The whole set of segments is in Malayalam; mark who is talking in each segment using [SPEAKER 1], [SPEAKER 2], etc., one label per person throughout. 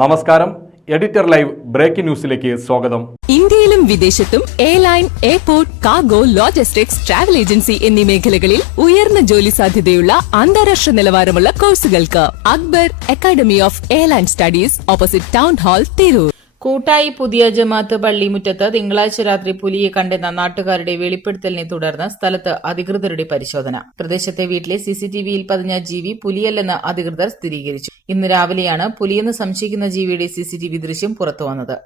[SPEAKER 1] നമസ്കാരം. എഡിറ്റർ ലൈവ് ബ്രേക്കിംഗ് ന്യൂസിലേക്ക് സ്വാഗതം.
[SPEAKER 2] ഇന്ത്യയിലും വിദേശത്തും airline airport cargo logistics travel agency എന്നീ മേഖലകളിൽ ഉയർന്ന ജോലി സാധ്യതയുള്ള അന്താരാഷ്ട്ര നിലവാരമുള്ള കോഴ്സുകൾക്ക് Akbar academy of airline studies opposite town hall Tirur.
[SPEAKER 3] Koottayi പുതിയ ജമാഅത്ത് പള്ളിമുറ്റത്ത് തിങ്കളാഴ്ച രാത്രി പുലിയെ കണ്ടെന്ന നാട്ടുകാരുടെ വെളിപ്പെടുത്തലിനെ തുടർന്ന് സ്ഥലത്ത് അധികൃതരുടെ പരിശോധന. പ്രദേശത്തെ വീട്ടിലെ സിസിടിവിയിൽ പതിഞ്ഞ ജീവി പുലിയല്ലെന്ന് അധികൃതർ സ്ഥിരീകരിച്ചു. ഇന്ന് രാവിലെയാണ് പുലിയെന്ന് സംശയിക്കുന്ന ജീവിയുടെ സിസിടിവി ദൃശ്യം പുറത്തുവന്നത്.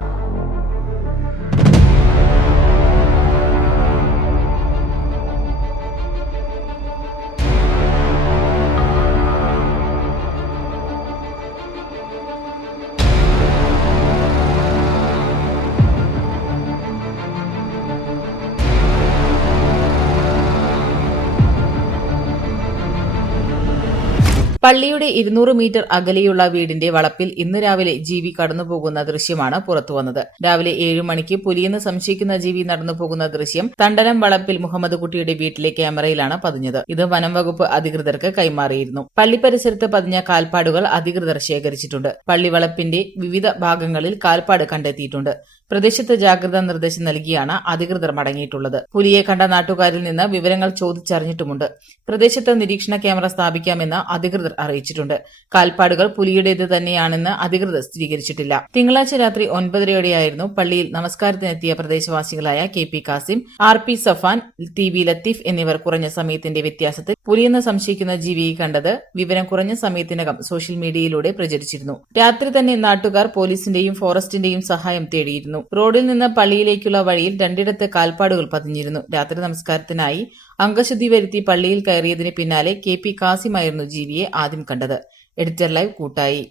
[SPEAKER 3] പള്ളിയുടെ ഇരുന്നൂറ് മീറ്റർ അകലെയുള്ള വീടിന്റെ വളപ്പിൽ ഇന്ന് രാവിലെ ജീവി കടന്നുപോകുന്ന ദൃശ്യമാണ് പുറത്തുവന്നത്. രാവിലെ ഏഴു മണിക്ക് പുലിയെന്ന് സംശയിക്കുന്ന ജീവി നടന്നുപോകുന്ന ദൃശ്യം തണ്ടനം വളപ്പിൽ മുഹമ്മദ് കുട്ടിയുടെ വീട്ടിലെ ക്യാമറയിലാണ് പതിഞ്ഞത്. ഇത് വനം വകുപ്പ് അധികൃതർക്ക് കൈമാറിയിരുന്നു. പള്ളി പരിസരത്ത് പതിഞ്ഞ കാൽപ്പാടുകൾ അധികൃതർ ശേഖരിച്ചിട്ടുണ്ട്. പള്ളി വളപ്പിന്റെ വിവിധ ഭാഗങ്ങളിൽ കാൽപ്പാട് കണ്ടെത്തിയിട്ടുണ്ട്. പ്രദേശത്ത് ജാഗ്രതാ നിർദ്ദേശം നൽകിയാണ് അധികൃതർ മടങ്ങിയിട്ടുള്ളത്. പുലിയെ കണ്ട നാട്ടുകാരിൽ നിന്ന് വിവരങ്ങൾ ചോദിച്ചറിഞ്ഞിട്ടുമുണ്ട്. പ്രദേശത്ത് നിരീക്ഷണ ക്യാമറ സ്ഥാപിക്കാമെന്ന് അധികൃതർ അറിയിച്ചിട്ടുണ്ട്. കാൽപ്പാടുകൾ പുലിയുടേത് തന്നെയാണെന്ന് അധികൃതർ സ്ഥിരീകരിച്ചിട്ടില്ല. തിങ്കളാഴ്ച രാത്രി ഒൻപതരയോടെയായിരുന്നു പള്ളിയിൽ നമസ്കാരത്തിനെത്തിയ പ്രദേശവാസികളായ K P Kasim R P Safan T V Latheef എന്നിവർ കുറഞ്ഞ സമയത്തിന്റെ വ്യത്യാസത്തിൽ പുലിയെന്ന് സംശയിക്കുന്ന ജീവിയെ കണ്ടത് വിവരം കുറഞ്ഞ സമയത്തിനകം സോഷ്യൽ മീഡിയയിലൂടെ പ്രചരിച്ചിരുന്നു. രാത്രി തന്നെ നാട്ടുകാർ പോലീസിന്റെയും ഫോറസ്റ്റിന്റെയും സഹായം തേടിയിരുന്നു. റോഡിൽ നിന്ന് പള്ളിയിലേക്കുള്ള വഴിയിൽ രണ്ടിടത്ത് കാൽപ്പാടുകൾ പതിഞ്ഞിരുന്നു. രാത്രി നമസ്കാരത്തിനായി അംഗശുദ്ധി വരുത്തി പള്ളിയിൽ കയറിയതിന് പിന്നാലെ കെ പി കാസിമായിരുന്നു ജീവിയെ ആദ്യം കണ്ടത്. Editor live Koottayi.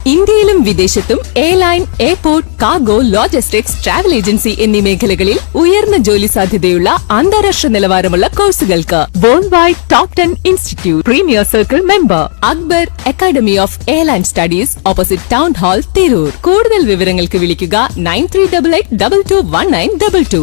[SPEAKER 2] ഇന്ത്യയിലും വിദേശത്തും airline airport cargo logistics travel agency എന്നീ മേഖലകളിൽ ഉയർന്ന ജോലി സാധ്യതയുള്ള അന്താരാഷ്ട്ര നിലവാരമുള്ള കോഴ്സുകൾക്ക് wide top ten institute premier circle member Akbar academy of airline studies opposite town hall Tirur. കൂടുതൽ വിവരങ്ങൾക്ക് വിളിക്കുക nine three double eight double two one nine double two